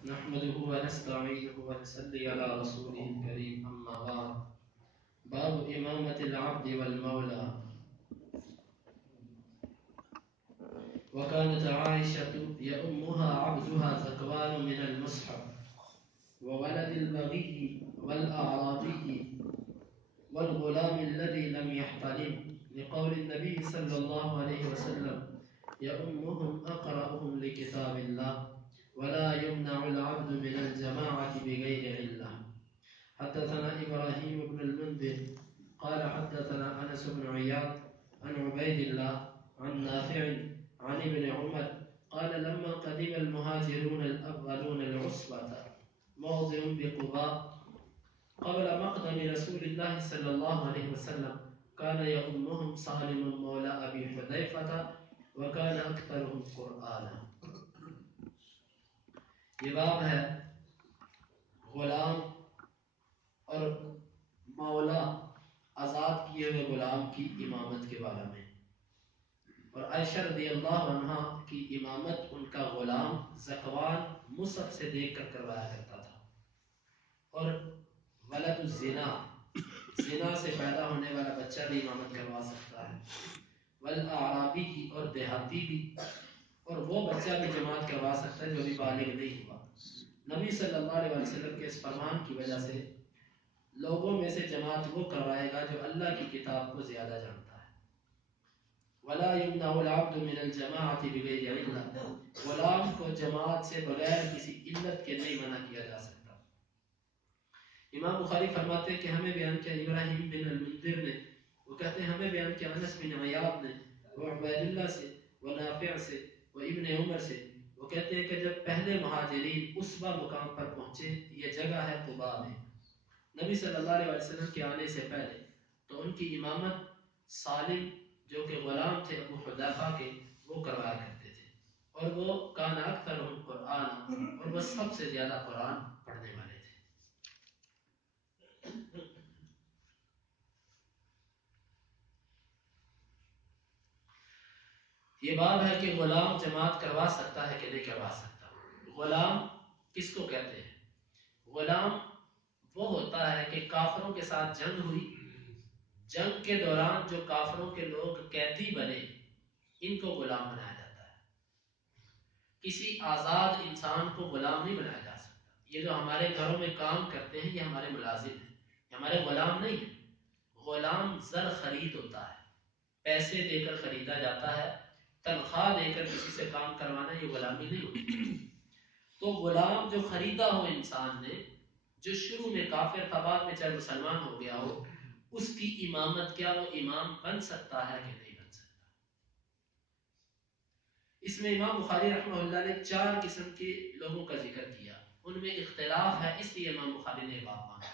نحمده ونستعينه ونصلي على رسوله الكريم أما بعد. باب إمامة العبد والمولى. وكانت عائشة يؤمها عبدها ذكوان من المصحف وولد البغي والأعرابي والغلام الذي لم يحتلم، لقول النبي صلى الله عليه وسلم: يؤمهم أقرأهم لكتاب الله ولا يمنع العبد من الجماعة بغير علة. حدثنا إبراهيم بن المنذر قال حدثنا أنس بن عياض عن عبيد الله عن نافع عن ابن عمر قال: لما قدم المهاجرون الأولون العصبة موضع بقباء قبل مقدم رسول الله صلى الله عليه وسلم كان يؤمهم سالم مولى أبي حذيفة وكان أكثرهم قرآنا. یہ باب ہے غلام اور مولا آزاد کیے ہوئے غلام کی امامت کے بارے میں. اور عائشہ رضی اللہ عنہ کی امامت ان کا غلام ذکوان مصحف سے دیکھ کر کروایا کرتا تھا. اور ولد الزنا، زنا سے پیدا ہونے والا بچہ بھی امامت کروا سکتا ہے. والاعرابی کی، اور دیہاتی بھی، اور وہ بچہ بھی جماعت کروا سکتا ہے جو بھی بالغ نہیں ہوا. نبی صلی اللہ علیہ وسلم کے اس فرمان کی وجہ سے لوگوں میں سے جماعت وہ کروائے گا جو اللہ کی کتاب کو زیادہ جانتا ہے. ولا يمنع العبد من الجماعة بغير علة، غلام کو جماعت سے بغیر کسی علت کے نہیں منع کیا جا سکتا. امام بخاری فرماتے ہیں کہ ہمیں بیان کیا ابراہیم بن المنذر نے، وہ کہتے ہیں ہمیں بیان کیا انس بن عیاض نے، وہ عبید اللہ سے، وہ نافع سے، وہ ابن عمر سے. وہ کہتے ہیں کہ جب پہلے مہاجرین اسبا مقام پر پہنچے، یہ جگہ ہے قباء میں، نبی صلی اللہ علیہ وسلم کے آنے سے پہلے، تو ان کی امامت سالم جو کہ غلام تھے ابو حذیفہ کے، وہ کروایا کرتے تھے. اور وہ کان اکثرهم قرآن، اور وہ سب سے زیادہ قرآن پڑھنے والے تھے. یہ باب ہے کہ غلام جماعت کروا سکتا ہے کہ نہیں کروا سکتا. غلام کس کو کہتے ہیں؟ غلام وہ ہوتا ہے کہ کافروں کے ساتھ جنگ ہوئی، جنگ کے دوران جو کافروں کے لوگ قیدی بنے، ان کو غلام بنایا جاتا ہے. کسی آزاد انسان کو غلام نہیں بنایا جا سکتا. یہ جو ہمارے گھروں میں کام کرتے ہیں یہ ہمارے ملازم ہیں، یہ ہمارے غلام نہیں ہیں. غلام زر خرید ہوتا ہے، پیسے دے کر خریدا جاتا ہے، تنخواہ دے کر کسی سے کام کروانا یہ غلامی نہیں ہوتی. تو غلام جو خریدا ہو انسان نے، جو شروع میں کافر تھا بعد میں چاہے مسلمان ہو گیا ہو، اس کی امامت کیا وہ امام بن سکتا ہے کہ نہیں بن سکتا؟ اس میں امام بخاری رحمہ اللہ نے 4 قسم کے لوگوں کا ذکر کیا. ان میں اختلاف ہے، اس لیے امام بخاری نے باب باندھا.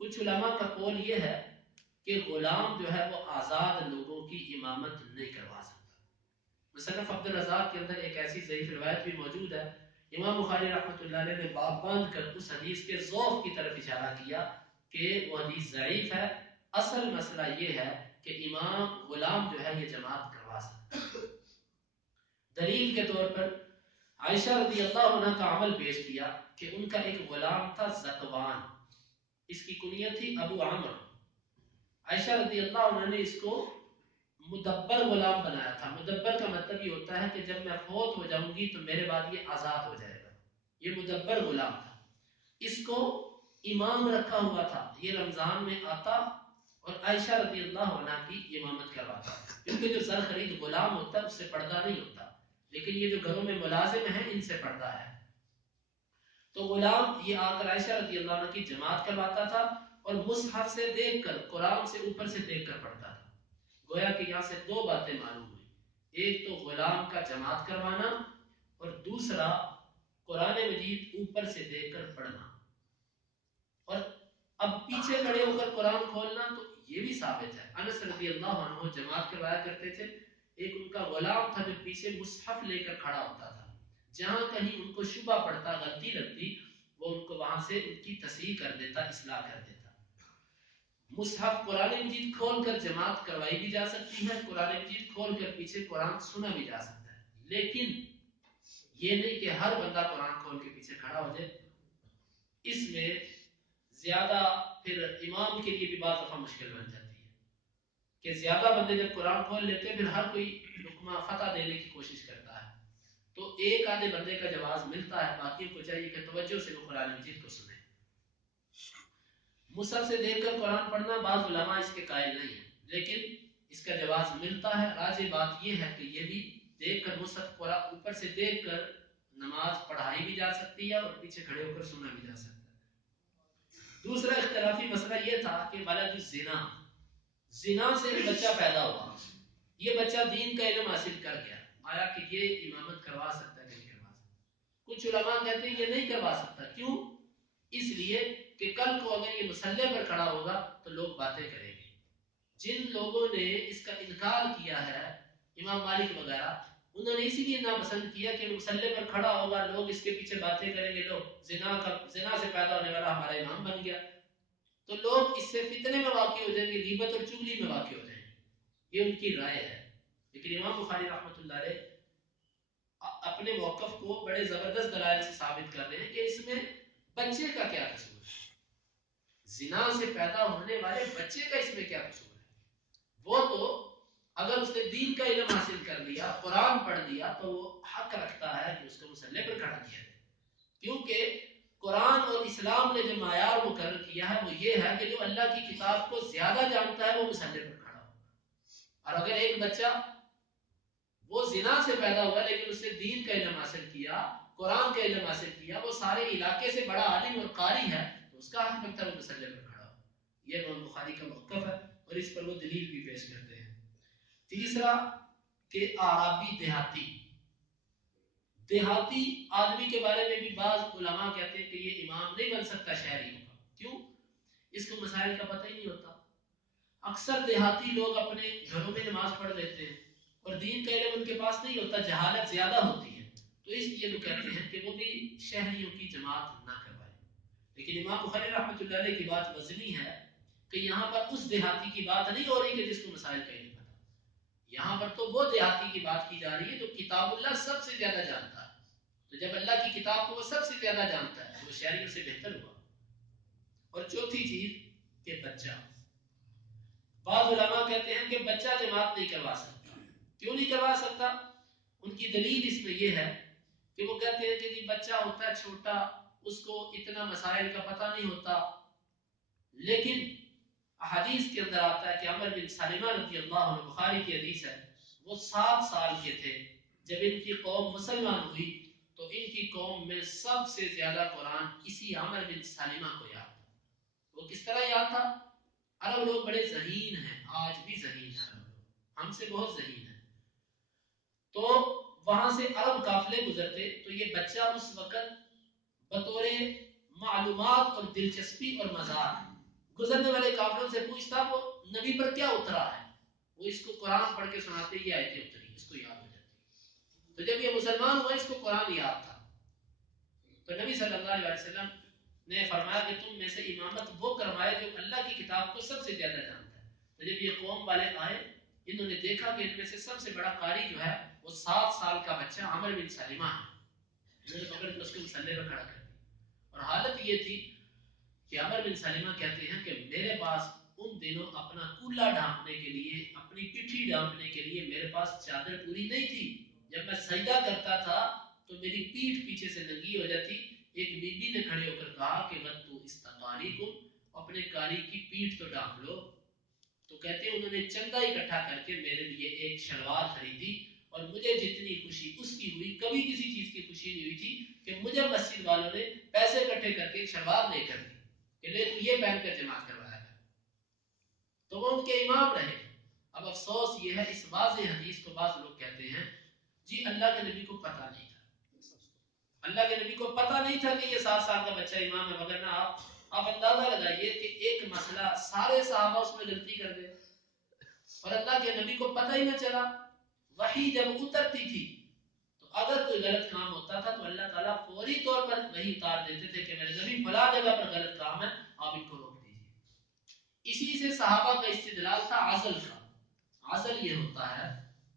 کچھ علماء کا قول یہ ہے کہ غلام جو ہے وہ آزاد لوگوں کی امامت نہیں کروا سکتا. مصنف عبد الرزاق کے اندر ایک ایسی ضعیف روایت بھی موجود ہے. امام بخاری رحمۃ اللہ علیہ نے باب باندھ کر اس حدیث کے ضعف کی طرف اشارہ کیا کہ وہ حدیث ضعیف ہے. اصل مسئلہ یہ ہے کہ امام غلام جو ہے یہ جماعت کروا سکتا ہے. دلیل کے طور پر عائشہ رضی اللہ عنہ کا عمل پیش کیا کہ ان کا ایک غلام تھا ذکوان، اس کی کنیت تھی ابو عمرو. عائشہ رضی اللہ عنہ نے اس کو مدبر غلام بنایا تھا. مدبر کا مطلب یہ ہوتا ہے کہ جب میں فوت ہو جاؤں گی تو میرے بعد یہ آزاد ہو جائے گا. یہ مدبر غلام تھا. اس کو امام رکھا ہوا تھا، یہ رمضان میں آتا اور عائشہ رضی اللہ عنہ کی امامت کرواتا. کیونکہ جو زر خرید غلام ہوتا ہے اس سے پردہ نہیں ہوتا، لیکن یہ جو گھروں میں ملازم ہیں ان سے پردہ ہے. تو غلام یہ آ کر عائشہ رضی اللہ عنہ کی جماعت کرواتا تھا اور مصحف سے دیکھ کر، قرآن سے اوپر سے دیکھ کر پڑھتا تھا. گویا کہ یہاں سے 2 باتیں معلوم ہوئی، ایک تو غلام کا جماعت کروانا، اور دوسرا قرآن مجید اوپر سے دیکھ کر پڑھنا. اور اب پیچھے کھڑے ہو کر قرآن کھولنا تو یہ بھی ثابت ہے. انس رضی اللہ عنہ جماعت کروایا کرتے تھے. ایک ان کا غلام تھا جو پیچھے مصحف لے کر کھڑا ہوتا تھا، جہاں کہیں ان کو شبہ پڑتا، غلطی لگتی، وہ ان کو وہاں سے ان کی تصحیح کر دیتا، اصلاح کر دیتا. مصحف قرآن مجید کھول کر جماعت کروائی بھی جا سکتی ہے، قرآن مجید کھول کر پیچھے قرآن سنا بھی جا سکتا ہے. لیکن یہ نہیں کہ ہر بندہ قرآن کھول کے پیچھے کھڑا ہو جائے. اس میں زیادہ پھر امام کے لیے بھی بعض دفعہ مشکل بن جاتی ہے کہ زیادہ بندے جب قرآن کھول لیتے ہیں پھر ہر کوئی لقمہ فتح دینے کی کوشش کرتا ہے. تو ایک آدھے بندے کا جواز ملتا ہے، باقیوں کو چاہیے کہ توجہ سے وہ قرآن مجید کو سنیں. مصحف سے دیکھ کر قرآن پڑھنا بعض علماء اس کے قائل نہیں ہیں، لیکن اس کا جواز ملتا ہے. راجح بات یہ ہے کہ یہ بھی دیکھ کر مصحف قرآن اوپر سے دیکھ کر نماز پڑھائی بھی جا سکتی ہے اور پیچھے کھڑے ہو کر سنا بھی جا سکتا ہے. دوسرا اختلافی مسئلہ یہ تھا کہ ولد الزنا، زنا سے بچہ پیدا ہوا، یہ بچہ دین کا علم حاصل کر گیا، آیا کہ یہ امامت کروا سکتا ہے نہیں کروا سکتا؟ کچھ علماء کہتے ہیں یہ نہیں کروا سکتا. کیوں؟ اس لیے کہ کل کو اگر یہ مسلح پر کھڑا ہوگا تو لوگ باتیں کریں گے. جن لوگوں نے اس کا انکار کیا ہے، امام مالک وغیرہ، انہوں نے اسی لیے ناپسند کیا کہ مسلح پر کھڑا ہوگا، لوگ اس کے پیچھے باتیں کریں گے، لوگ زنا سے پیدا ہونے والا ہمارا امام بن گیا، تو لوگ اس سے فتنے میں واقع ہو جائیں گے، غیبت اور چغلی میں واقع ہو جائیں گے. یہ ان کی رائے ہے. لیکن امام بخاری رحمۃ اللہ علیہ اپنے موقف کو بڑے زبردست دلائل سے ثابت کر رہے ہیں کہ اس میں بچے کا کیا قصور ہے، زنا سے پیدا ہونے والے بچے کا اس میں کیا قصور ہے. وہ تو اگر اس نے دین کا علم حاصل کر لیا، قرآن پڑھ لیا، تو وہ حق رکھتا ہے کہ اس کو مسلح پر کھڑا کیا جائے. کیونکہ قرآن اور اسلام نے جو معیار مقرر کیا ہے وہ یہ ہے کہ جو اللہ کی کتاب کو زیادہ جانتا ہے وہ مسلح پر کھڑا ہوگا. اور اگر ایک بچہ وہ زنا سے پیدا ہوا لیکن اس نے دین کا علم حاصل کیا، قرآن کا علم حاصل کیا، وہ سارے علاقے سے بڑا عالم اور قاری ہے، تو اس کا حق بنتا ہے وہ مسلح پر کھڑا ہو. یہ امام بخاری کا موقف ہے اور اس پر وہ دلیل بھی پیش کرتے ہیں. تیسرا کہ اعرابی دیہاتی آدمی کے بارے میں بھی بعض علماء کہتے ہیں کہ یہ امام نہیں بن سکتا شہریوں کا. کیوں؟ اس کو مسائل کا پتہ ہی نہیں ہوتا. اکثر دیہاتی لوگ اپنے گھروں میں نماز پڑھ لیتے ہیں اور دین کا علم ان کے پاس نہیں ہوتا، جہالت زیادہ ہوتی ہے، تو اس لیے وہ کہتے ہیں کہ وہ بھی شہریوں کی جماعت نہ کروائے. لیکن امام بخاری رحمۃ اللہ علیہ کی بات وزنی ہے کہ یہاں پر اس دیہاتی کی بات نہیں ہو رہی کہ جس کو مسائل کا علم پتا. یہاں پر تو وہ دیہاتی کی بات کی جا رہی ہے جو کتاب اللہ سب سے زیادہ جانتا ہے. تو جب اللہ کی کتاب کو وہ سب سے زیادہ جانتا ہے تو وہ شہریوں سے بہتر ہوا. اور چوتھی چیز کہ بچہ، بعض علماء کہتے ہیں کہ بچہ جماعت نہیں کروا سکتا. کیوں نہیں کروا سکتا؟ ان کی دلیل اس میں یہ ہے کہ وہ کہتے ہیں کہ بچہ ہوتا ہے چھوٹا، اس کو اتنا مسائل کا پتہ نہیں ہوتا. لیکن حدیث کے اندر آتا ہے کہ عمر بن سلمہ رضی اللہ عنہ، بخاری کی حدیث ہے، وہ 7 سال کے تھے جب ان کی قوم مسلمان ہوئی، تو ان کی قوم میں سب سے زیادہ قرآن اسی عمر بن سلمہ کو یاد تھا. وہ کس طرح یاد تھا؟ عرب لوگ بڑے ذہین ہیں، آج بھی ذہین ہیں عرب لوگ، ہم سے بہت ذہین ہیں. تو وہاں سے عرب قافلے گزرتے تو یہ بچہ اس وقت بطور معلومات اور دلچسپی اور مزاح گزرنے والے قافلوں سے پوچھتا وہ نبی پر کیا اترا ہے، وہ اس کو قرآن پڑھ کے سناتے، یہ آیتیں اتری، اس کو یاد ہو جاتی. تو جب یہ مسلمان ہوا اس کو قرآن یاد تھا، تو نبی صلی اللہ علیہ وسلم نے فرمایا کہ تم میں سے امامت وہ کروائے جو اللہ کی کتاب کو سب سے زیادہ جانتا ہے. تو جب یہ قوم والے آئے، انہوں نے دیکھا کہ ان میں سے سب سے بڑا قاری جو ہے وہ 7 سال کا بچہ عمر بن سلمہ ہے. انہوں نے پکڑ کے اس کو مسلح پر کھڑا کر دیا. اور حالت یہ تھی کہ عمر بن سلمہ کہتے ہیں کہ میرے پاس ان دنوں اپنا کولہ ڈھانپنے کے لیے، اپنی پٹھی ڈھانپنے کے لیے میرے پاس چادر پوری نہیں تھی. جب میں سجدہ کرتا تھا تو میری پیٹھ پیچھے سے ننگی ہو جاتی. ایک بی بی نے کھڑے ہو کر کہا کہ غطوا استقاریکم، اپنے قاری کی پیٹھ تو ڈھانپ لو. تو کہتے ہیں انہوں نے چندہ اکٹھا کر کے میرے لیے ایک شلوار خریدی، اور مجھے جتنی خوشی اس کی ہوئی، کبھی کسی چیز کی خوشی نہیں ہوئی تھی کہ مجھے مسجد والوں نے پیسے اکٹھے کر کے ایک شلوار دے کر دی کہ لے تو یہ پہن کر جماعت کروایا گیا. تو وہ ان کے امام رہے. اب افسوس یہ ہے اس واضح حدیث کو بعض لوگ کہتے ہیں جی اللہ کے نبی کو پتہ نہیں تھا، اللہ کے نبی کو پتہ نہیں تھا کہ یہ 7 سال کا بچہ امام ہے. وگرنہ آپ اندازہ لگائیے کہ ایک مسئلہ سارے صحابہ اس میں غلطی کر دے اور اللہ کے نبی کو پتہ ہی نہ چلا. وحی جب اترتی تھی تو اگر کوئی غلط کام ہوتا تھا تو اللہ تعالیٰ فوری طور پر وحی اتار دیتے تھے کہ میرے نبی فلاں جگہ پر غلط کام ہے، آپ ان کو روک دیجیے. اسی سے صحابہ کا استدلال تھا عزل کا. عزل یہ ہوتا ہے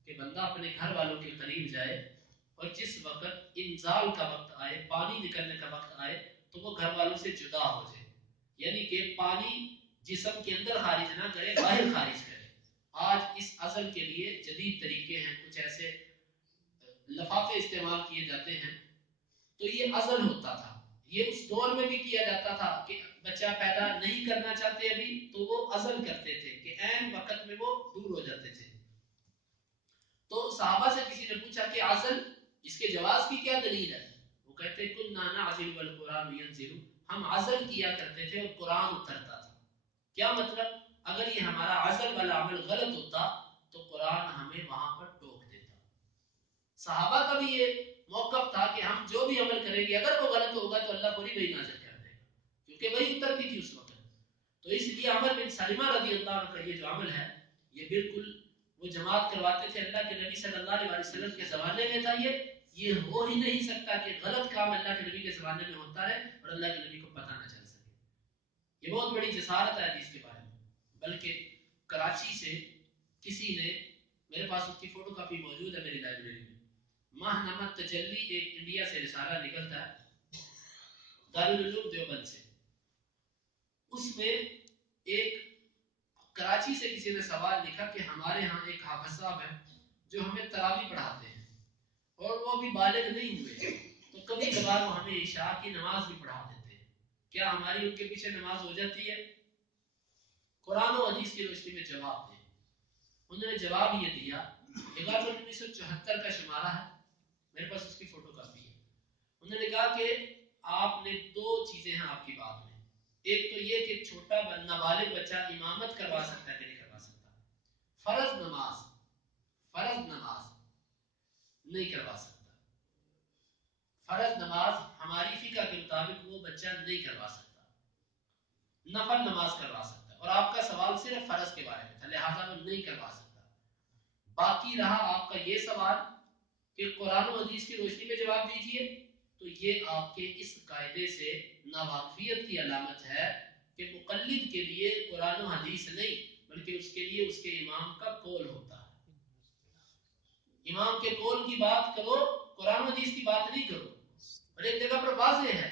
کہ بندہ اپنے گھر والوں کے قریب جائے اور جس وقت انزال کا وقت آئے، پانی نکلنے کا وقت آئے، تو وہ گھر والوں سے جدا ہو جائے، یعنی کہ پانی جسم کے اندر خارج نہ کرے، باہر خارج کرے۔ آج اس عزل کے لیے جدید طریقے ہیں، کچھ ایسے لفافے استعمال کیے جاتے ہیں، تو یہ عزل ہوتا تھا۔ یہ اس دور میں بھی کیا جاتا تھا کہ بچہ پیدا نہیں کرنا چاہتے ابھی تو وہ عزل کرتے تھے کہ عین وقت میں وہ دور ہو جاتے تھے۔ تو صحابہ سے کسی نے پوچھا کہ عزل اس کے جواز کی کیا دلیل ہے؟ وہ کہتے کنا نعزل والقرآن ینزل، ہم عزل کیا کرتے تھے اور قرآن اترتا تھا۔ کیا مطلب؟ اگر یہ ہمارا عزل والا عمل غلط ہوتا تو قرآن ہمیں وہاں پر ٹوک دیتا۔ صحابہ کا بھی یہ موقف تھا کہ ہم جو بھی عمل کریں گے اگر وہ غلط ہوگا تو اللہ پوری وہی نازل کر دے گا، کیونکہ وہی اترتی تھی اس وقت۔ تو اس لیے عمر بن سلمہ رضی اللہ عنہ کا یہ جو عمل ہے یہ بالکل وہ جماعت کرواتے تھے، اللہ کے نبی صلی اللہ علیہ وسلم کے زمانے میں تھا۔ یہ ہو ہی نہیں سکتا کہ غلط کام اللہ کے نبی کے زمانے میں ہوتا رہے اور اللہ کے نبی کو پتہ نہ چل سکے۔ یہ بہت بڑی جسارت ہے حدیث کے بارے میں۔ بلکہ کراچی سے کسی نے، میرے پاس اس کی فوٹو کاپی موجود ہے میری لائبریری میں، ماہنامہ تجلی ایک انڈیا سے رسالہ نکلتا ہے دارالعلوم دیوبند سے، اس میں ایک کراچی سے کسی نے سوال لکھا کہ ہمارے ہاں ایک حافظ صاحب ہیں جو ہمیں تراویح پڑھاتے ہیں اور وہ ابھی بالغ نہیں ہوئے، تو کبھی کبھار وہ ہمیں عشاء کی نماز بھی پڑھا دیتے ہیں، کیا ہماری ان کے پیچھے نماز ہو جاتی ہے؟ قرآن و حدیث کی روشنی میں جواب دیں۔ انہوں نے جواب یہ دیا، 1974 کا شمارہ ہے، میرے پاس اس کی فوٹو کاپی ہے۔ انہوں نے کہا کہ آپ نے دو چیزیں ہیں آپ کی بات میں، ایک تو یہ کہ چھوٹا نابالغ بچہ امامت کروا سکتا ہے کہ نہیں کروا سکتا، فرض نماز نہیں کروا سکتا، فرض نماز ہماری فقہ کے مطابق وہ بچہ نہیں کروا سکتا، نفل نماز کروا سکتا، اور آپ کا سوال صرف فرض کے بارے میں تھا لہذا وہ نہیں کروا سکتا۔ باقی رہا آپ کا یہ سوال کہ قرآن و حدیث کی روشنی میں جواب دیجئے، تو یہ آپ کے اس قاعدے سے ناواقفیت کی علامت ہے کہ مقلد کے لیے قرآن و حدیث نہیں بلکہ اس کے لیے اس کے امام کا قول ہوتا ہے۔ امام کے قول کی بات کرو، قرآن و حدیث کی بات نہیں کرو۔ اور ایک جگہ پر واضح ہے،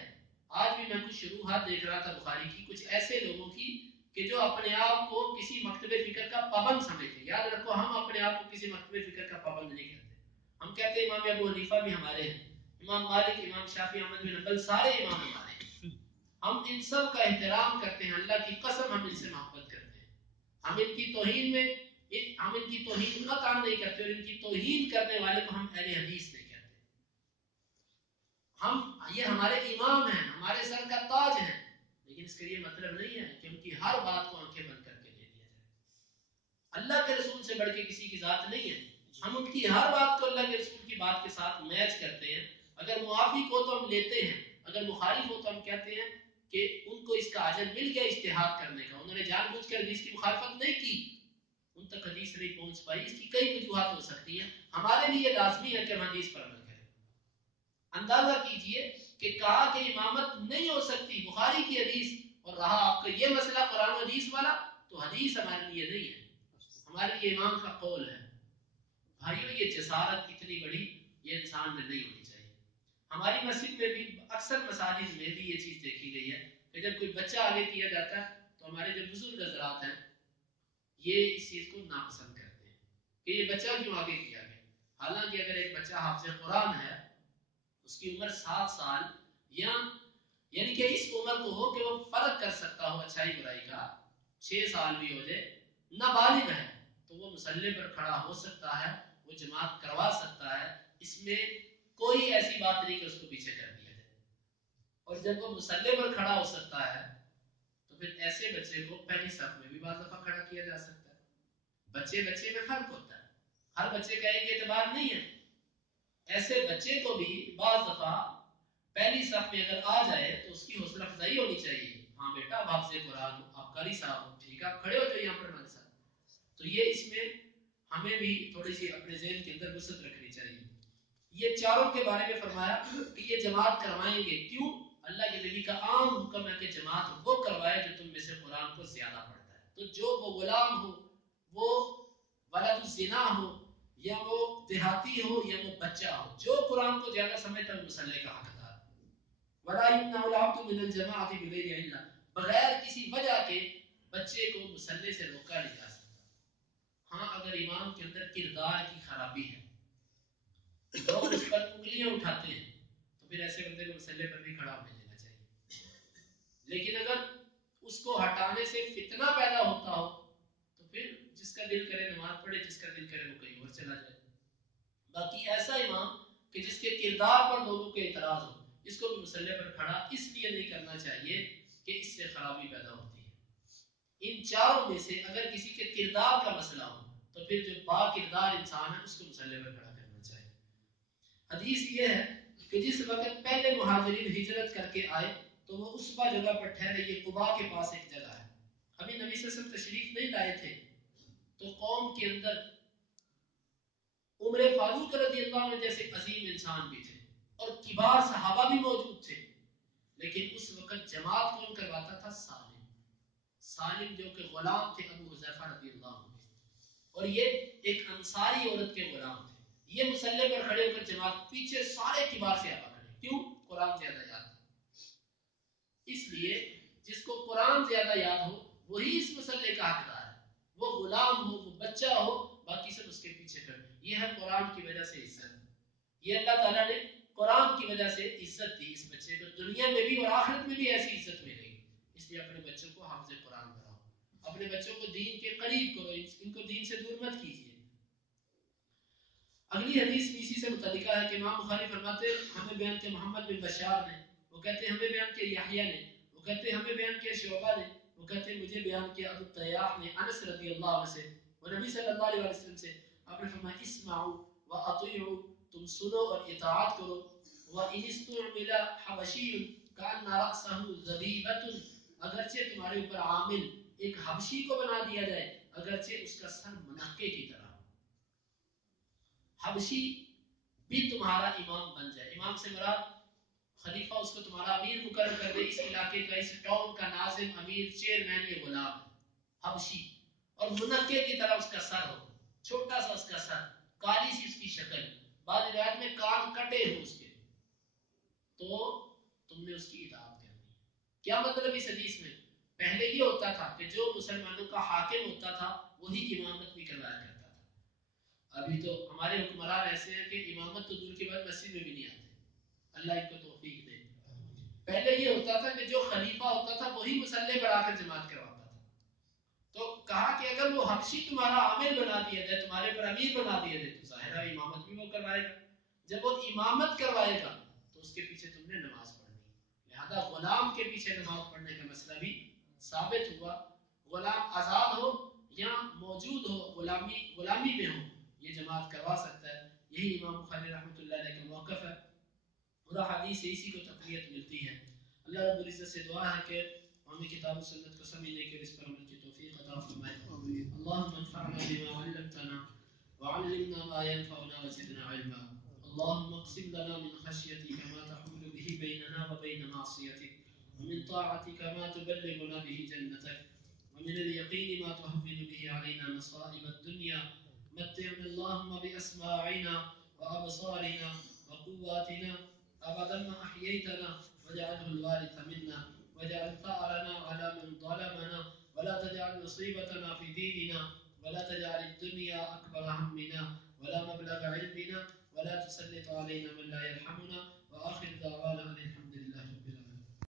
آج بھی میں کچھ شروحات دیکھ رہا تھا بخاری کی، کچھ ایسے لوگوں کی کہ جو اپنے آپ کو کسی مکتب فکر کا پابند سمجھتے ہیں۔ یاد رکھو ہم اپنے آپ کو کسی مکتب فکر کا پابند نہیں کہتے، ہم کہتے ہیں امام ابو حنیفہ بھی ہمارے ہیں، امام مالک، امام شافعی، احمد بن حنبل، سارے امام ہمارے ہیں، ہم ان سب کا احترام کرتے ہیں، اللہ کی قسم ہم ان سے محبت کرتے ہیں، ہم ان کی توہین میں ہم ان کی توہین قطعا نہیں کرتے، اور ان کی توہین کرنے والے کو ہم اہل حدیث نہیں کہتے۔ یہ ہمارے امام ہیں، ہمارے سر کا تاج ہیں، لیکن اس کا یہ مطلب نہیں ہے کہ ان کی ہر بات کو آنکھیں بند کر کے لے لیا جائے۔ اللہ کے رسول سے بڑھ کے کسی کی ذات نہیں ہے، ہم ان کی ہر بات کو اللہ کے رسول کی بات کے ساتھ میچ کرتے ہیں، اگر موافق ہو تو ہم لیتے ہیں، اگر مخالف ہو تو ہم کہتے ہیں کہ ان کو اس کا اجر مل گیا اجتہاد کرنے کا، انہوں نے جان بوجھ کر حدیث کی مخالفت نہیں کی، ان تک حدیث نہیں پہنچ پائی، اس کی کئی وجوہات ہو سکتی ہیں، ہمارے لیے لازمی ہے کہ ہم حدیث پر عمل کریں۔ اندازہ کیجئے کہ کہا کہ امامت نہیں ہو سکتی، بخاری کی حدیث، اور رہا آپ کا یہ مسئلہ قرآن و حدیث والا، تو حدیث ہمارے لیے نہیں ہے، ہمارے لیے امام کا قول ہے۔ بھائیو یہ جسارت اتنی بڑی یہ انسان میں نہیں ہونی چاہیے۔ ہماری مسجد میں بھی اکثر مساجد میں بھی یہ چیز دیکھی گئی ہے کہ جب کوئی بچہ آگے کیا جاتا ہے تو ہمارے جو بزرگ حضرات ہیں یہ اس چیز کو ناپسند کرتے ہیں کہ یہ بچہ کیوں آگے کیا گیا، حالانکہ اگر ایک بچہ حافظ قرآن ہے، اس کی عمر 7 سال، یا یعنی کہ اس عمر کو ہو کہ وہ فرق کر سکتا ہو اچھائی برائی کا، 6 سال بھی ہو جائے، نابالغ ہے، تو وہ مصلی پر کھڑا ہو سکتا ہے، وہ جماعت کروا سکتا ہے، اس میں کوئی ایسی بات نہیں کہ اس کو پیچھے کر دیا جائے۔ اور جب وہ مصلی پر کھڑا ہو سکتا ہے تو پھر ایسے بچے کو پہلی صف میں بھی بعض دفعہ کھڑا کیا جا سکتا ہے۔ بچے میں فرق ہوتا ہے، ہر بچے کا ایک اعتبار نہیں ہے، ایسے بچے کو بھی بعض دفعہ پہلی صف میں اگر آ جائے تو اس کی حوصلہ افزائی ہونی چاہیے، ہاں بیٹا اب آپ سے قرآن آپ قاری صاحب ہو، ٹھیک ہے آپ کھڑے ہو جو یہاں پر ہمارے ساتھ۔ تو یہ اس میں ہمیں بھی تھوڑی سی اپنے ذہن کے اندر وسعت رکھنی چاہیے۔ یہ چاروں کے بارے میں فرمایا کہ یہ جماعت کروائیں گے، کیوں؟ اللہ کے نبی کا عام حکم ہے کہ جماعت وہ کروائے جو تم میں سے قرآن کو زیادہ پڑھتا ہے، تو جو وہ غلام ہو، وہ ولد الزنا ہو، یا وہ دیہاتی ہو یا وہ بچہ ہو، جو قرآن کو زیادہ سمجھتا ہے وہ مصلی کا حقدار ہے۔ وَلَا يُمْنَعُ الْعَبْدُ مِنَ الْجَمَاعَةِ بِغَيْرِ عِلَّةٍ، بغیر کسی وجہ کے بچے کو مصلی سے روکا نہیں جا سکتا۔ ہاں اگر امام کے اندر کردار کی خرابی ہے، لوگ اس پر انگلیاں اٹھاتے ہیں، تو پھر ایسے بندے کو مصلی پر بھی کھڑا ہونے دینا چاہیے۔ لیکن اگر اس کو ہٹانے سے فتنہ پیدا ہوتا ہو تو پھر جس کا دل کرے نماز پڑھے، جس کا دل کرے وہ کہیں اور چلا جائے۔ باقی ایسا امام کہ جس کے کردار پر لوگوں کے اعتراض ہو، اس کو بھی مصلی پر کھڑا اس لیے نہیں کرنا چاہیے کہ اس سے خرابی پیدا ہوتی ہے۔ ان چاروں میں سے اگر کسی کے کردار کا مسئلہ ہو تو پھر جو با کردار انسان ہے اس کو مصلی پر کھڑا کرنا چاہیے۔ حدیث یہ ہے کہ جس وقت پہلے مہاجرین ہجرت کر کے آئے تو وہ اسبا جگہ پر ٹھہرے، یہ قباء کے پاس ایک جگہ ہے۔ ابھی نبی صلی اللہ علیہ وسلم تشریف نہیں لائے تھے تو قوم کے اندر عمر فاروق رضی اللہ عنہ جیسے عظیم انسان بھی تھے اور کبار صحابہ بھی موجود تھے، لیکن اس وقت جماعت کون کرواتا تھا؟ سالم جو کہ غلام تھے ابو حذیفہ رضی اللہ عنہ، اور یہ ایک انصاری عورت کے غلام تھے۔ یہ مصلی پر کھڑے ہو کر جماعت پیچھے سارے کبار صحابہ کھڑے، کیوں؟ قرآن زیادہ یاد تھا۔ اس لیے جس کو قرآن زیادہ یاد ہو وہی اس مصلی کا حقدار ہے، وہ غلام ہو وہ بچہ ہو، باقی سب اس کے پیچھے کھڑے۔ یہ ہے قرآن کی وجہ سے عزت، یہ اللہ تعالیٰ نے قرآن کی وجہ سے عزت دی اس بچے کو، دنیا میں بھی اور آخرت میں بھی ایسی عزت ملے گی۔ اس لیے اپنے بچوں کو حافظ قرآن بناؤ، اپنے بچوں کو دین کے قریب کرو، ان کو دین سے دور مت کیجیے۔ اگلی حدیث بھی اسی سے متعلقہ ہے کہ امام بخاری فرماتے ہیں ہمیں بیان کیا محمد بن بشار نے، وہ کہتے ہیں ہمیں بیان کیا یحییٰ نے، وہ کہتے ہیں ہمیں بیان کیا شعبہ نے، وہ کہتے ہیں مجھے بیان کیا ابو التیاح نے انس رضی اللہ عنہ سے، وہ نبی صلی اللہ علیہ وسلم سے آپ نے فرمایا اسمعوا واطیعوا، تم سنو اور اطاعت کرو، وان استعمل حبشی کان رأسہ ذبیبۃ، اگرچہ تمہارے اوپر عامل ایک حبشی کو بنا دیا جائے، اگرچہ اس کا سر منقے کی طرح، حبشی بھی تمہارا امام بن جائے، امام سے مراد خلیفہ اس کو تمہارا امیر مقرر کر دے، اس علاقے کا اس ٹاؤن کا ناظم امیر چیئرمین یہ غلام حبشی، اور منقے کی طرح اس کا سر ہو، چھوٹا سا اس کا سر، کالی سی اس کی شکل، بعض روایت میں کان کٹے ہو اس کے، تو تم نے اس کی اطاعت کرنی۔ کیا مطلب اس حدیث میں؟ پہلے یہ ہوتا تھا کہ جو مسلمانوں کا حاکم ہوتا تھا وہی امامت بھی کروایا کرتا تھا۔ ابھی تو ہمارے حکمران ایسے ہیں کہ امامت تو دور کے بعد مسجد میں بھی نہیں آتے، اللہ ان کو توفیق دے۔ پہلے یہ ہوتا تھا کہ جو خلیفہ ہوتا تھا وہی مصلی پر آ کر جماعت کرواتا تھا، تو کہا کہ اگر وہ حبشی تمہارا عامل بنا دیا جائے، تمہارے پر امیر بنا دیا جائے، تو ظاہر ہے امامت بھی وہ کروائے گا، جب وہ امامت کروائے گا تو اس کے پیچھے تم نے نماز پڑھنی، لہذا غلام کے پیچھے نماز پڑھنے کا مسئلہ بھی ثابت ہوا۔ غلام آزاد ہو یا موجود ہو، غلامی میں ہو، یہ جماعت کروا سکتا ہے۔ یہی امام بخاری رحمۃ اللہ علیہ کا موقف ہے، اور حدیث سے اسی کو تقویت ملتی ہے۔ اللہ رب العزت سے دعا ہے کہ ہمیں کتاب و سنت کو سمجھنے کے اس پر عمل کی توفیق عطا فرمائے۔ اللهم انفعنا بما علمتنا وعلمنا ما ينفعنا وزدنا علما۔ اللهم اقسم لنا من خشيتك ما تحول به بيننا وبين معصيتك، ومن طاعتك ما تبلغنا به جنتك، ومن اليقين ما تهون به علينا مصائب الدنيا، متعنا اللهم بأسماعنا وأبصارنا وقواتنا أبدا ما أحييتنا، واجعله الوارث منا، واجعل ثأرنا على من ظلمنا، ولا تجعل مصيبتنا في ديننا، ولا تجعل الدنيا أكبر همنا ولا مبلغ علمنا، ولا تسلط علينا من لا يرحمنا، وآخر دعوانا